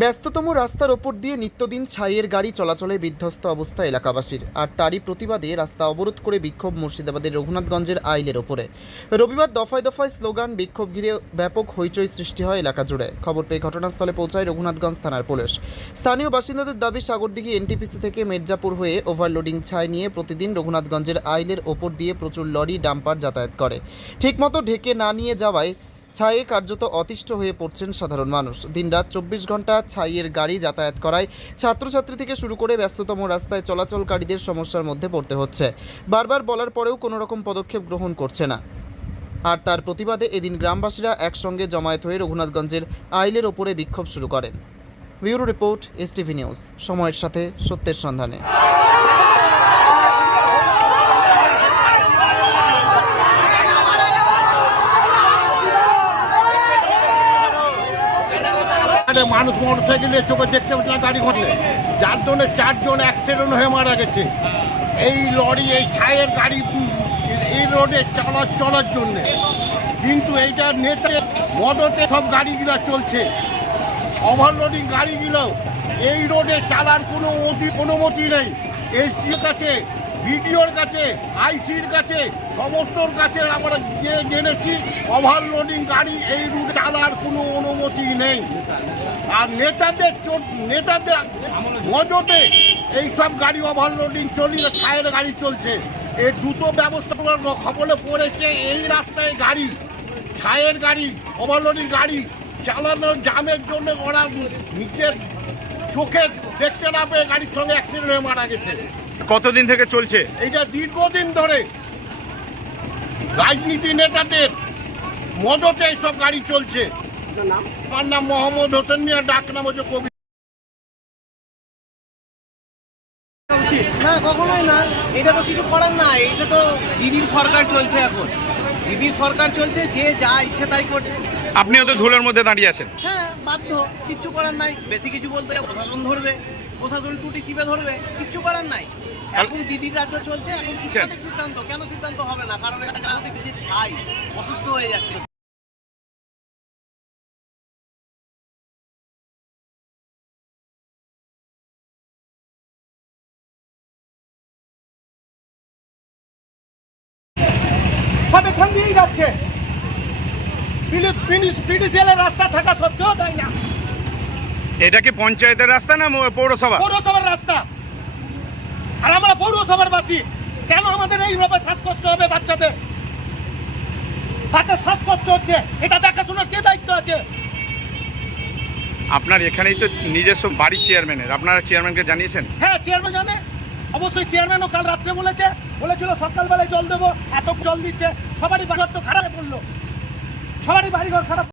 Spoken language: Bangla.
ব্যস্ততম রাস্তার ওপর দিয়ে নিত্যদিন ছাইয়ের গাড়ি চলাচলে বিধ্বস্ত অবস্থা এলাকাবাসীর। আর তারই প্রতিবাদে রাস্তা অবরোধ করে বিক্ষোভ মুর্শিদাবাদের রঘুনাথগঞ্জের আইলের ওপরে। রবিবার দফায় দফায় স্লোগান, বিক্ষোভ ঘিরে ব্যাপক হইচই সৃষ্টি হয় এলাকা জুড়ে। খবর পেয়ে ঘটনাস্থলে পৌঁছায় রঘুনাথগঞ্জ থানার পুলিশ। স্থানীয় বাসিন্দাদের দাবি, সাগরদিঘি এনটিপিসি থেকে মির্জাপুর হয়ে ওভারলোডিং ছাই নিয়ে প্রতিদিন রঘুনাথগঞ্জের আইলের ওপর দিয়ে প্রচুর লরি, ডাম্পার যাতায়াত করে। ঠিকমতো ঢেকে না নিয়ে যাওয়ায় ছায়ে কার্যত অতিষ্ঠ হয়ে পড়ছেন সাধারণ মানুষ। দিনরাত চব্বিশ ঘণ্টা ছাইয়ের গাড়ি যাতায়াত করায় ছাত্রছাত্রী থেকে শুরু করে ব্যস্ততম রাস্তায় চলাচলকারীদের সমস্যার মধ্যে পড়তে হচ্ছে। বারবার বলার পরেও কোনো রকম পদক্ষেপ গ্রহণ করছে না। আর তার প্রতিবাদে এদিন গ্রামবাসীরা একসঙ্গে জমায়েত হয়ে রঘুনাথগঞ্জের আইলের ওপরে বিক্ষোভ শুরু করেন। Bureau report, STV news. সময়ের সাথে সত্যের সন্ধানে। আরে মানুষ মোটর সাইকেলে চোখে দেখতে পাচ্ছে না গাড়ি ঘটলে। যার জন্য চারজন অ্যাক্সিডেন্ট হয়ে মারা গেছে। এই লরি, এই ছায়ের গাড়ি, এই রোডে চলা, চলার জন্যে। কিন্তু এইটা নেতা মদতে সব গাড়িগুলো চলছে। ওভারলোডিং গাড়িগুলো। এই রোডে চালার কোনো অনুমতি নেই। এসডির কাছে বিডিওর কাছে, আইসির কাছে, সমস্তর কাছে আমরা গিয়ে জেনেছি ওভারলোডিং গাড়ি এই রুটে চালার কোনো অনুমতি নেই। আর নেতাদের নেতাদের মজতে এই সব গাড়ি ওভারলোডিং চলিয়ে ছায়ের গাড়ি চলছে। এই দুটো ব্যবস্থা করার খবরে পড়েছে, এই রাস্তায় গাড়ি, ছায়ের গাড়ি ওভারলোডিং গাড়ি চালানো জামের জন্য ওরা নিজের চোখে দেখতে না পেয়ে গাড়ির সঙ্গে অ্যাক্সিডেন্ট হয়ে মারা গেছে। কতদিন থেকে চলছে? এইটা দীর্ঘদিন ধরে রাজনীতি নেতাদের মদতে এইসব গাড়ি চলছে। আমার নাম মোহাম্মদ হোসেন মিয়া ডাক নাম হচ্ছে কবি উচিত না কখনোই না। এটা তো কিছু করার নাই। এটা তো দিদির সরকার চলছে এখন। দিদির সরকার চলছে যে যা ইচ্ছে তাই করছে। আপনিও তো ধুলোর মধ্যে দাঁড়িয়ে আছেন। হ্যাঁ বাধ্য। কিচ্ছু করার নাই। বেশি কিছু বলতে গেলে প্রশাসন ধরবে। প্রশাসন টুটি চিপে ধরবে কিচ্ছু করার নাই। এখন দিদির রাজ্য চলছে এখন কি কেন? সঠিক সিদ্ধান্ত কেন সিদ্ধান্ত হবে না? কারণ এটা আমাদের কিছু ছাই অসুস্থ হয়ে যাচ্ছে। দিয়েই যাচ্ছে। রাস্তা থাকা সত্ত্বেও তাই না? এটা কি পঞ্চায়েতের রাস্তা না পৌরসভা পৌরসভার? রাস্তা। আর আমরা পৌরসভার বাসী। কেন আমাদের এইভাবে শ্বাসকষ্ট হবে বাচ্চাদের? হাতে শ্বাসকষ্ট হচ্ছে। এটা দেখাশোনার কে দায়িত্ব আছে? আপনার এখানেই তো নিজস্ব বাড়ির চেয়ারম্যানের। আপনারা চেয়ারম্যানকে জানিয়েছেন? হ্যাঁ চেয়ারম্যান জানে। অবশ্যই চেয়ারম্যানও কাল রাত্রে বলেছে। বলেছিল সকালবেলায় জল দেবো এত জল দিচ্ছে। সবারই বাড়িঘর তো খারাপ পড়ল। সবারই বাড়িঘর খারাপ